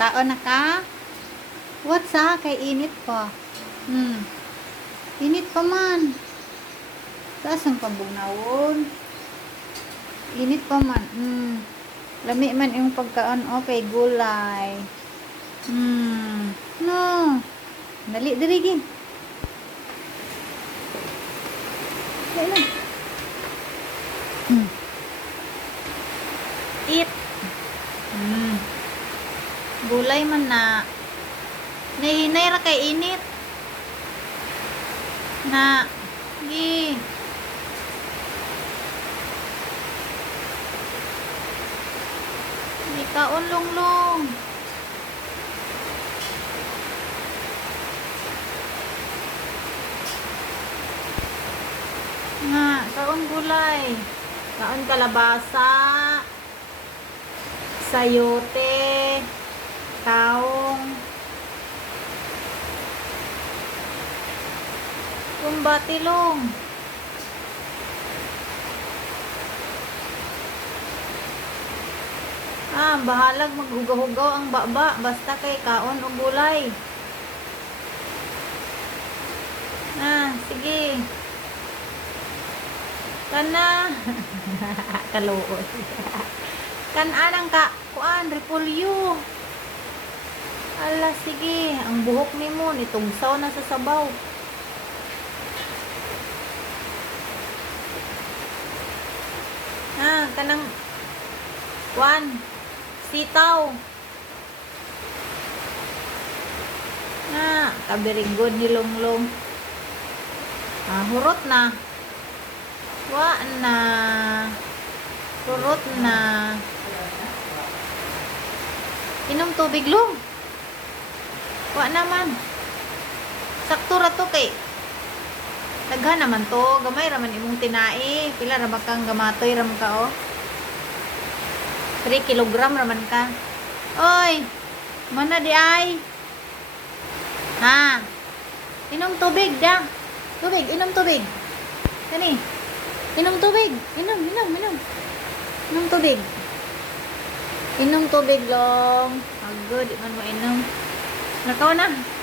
Kaon na ka? What sa? Kay init pa. Hmm. Init pa man. Taas ang pabugnawon. Init pa man. Hmm. Lami man yung pagkaon. Okay, gulay. Hmm. No. Dali, dali, gin. Dali lang. Hmm. Eat. Hmm. Gulay man na. Nahinay ra kay init. Na. Gi. Di kaon long-long. Nga, kaon gulay. Kaon kalabasa. Sayote. Kaong. Kumbatilong. Ah, bahalag maghugaw-hugaw ang baba basta kay kaon o gulay. Ah, sige. Kana. Kaluoy. Kanan ang ka kuan repolyo. Ala sige, ang buhok nimo nitungsaw na sa sabaw. Ah, kanang kuan sitaw. Na, kabirigod ni Longlong. Ah, hurot na. Wa na. Hurot na. Inom tubig long. Wa naman. Sakto ra to kay. Daghan naman to. Gamay raman imong tinai. Pila ra kang gamatoy ram ka oh. 3 kilogram raman ka. Oy. Mana di ay? Ha? Inom tubig da. Tubig, inom tubig. Kani. Inom tubig. Inom, inom, inom. Inom tubig. Inom tubig long. Agod, di man mo inom. Nakaw na.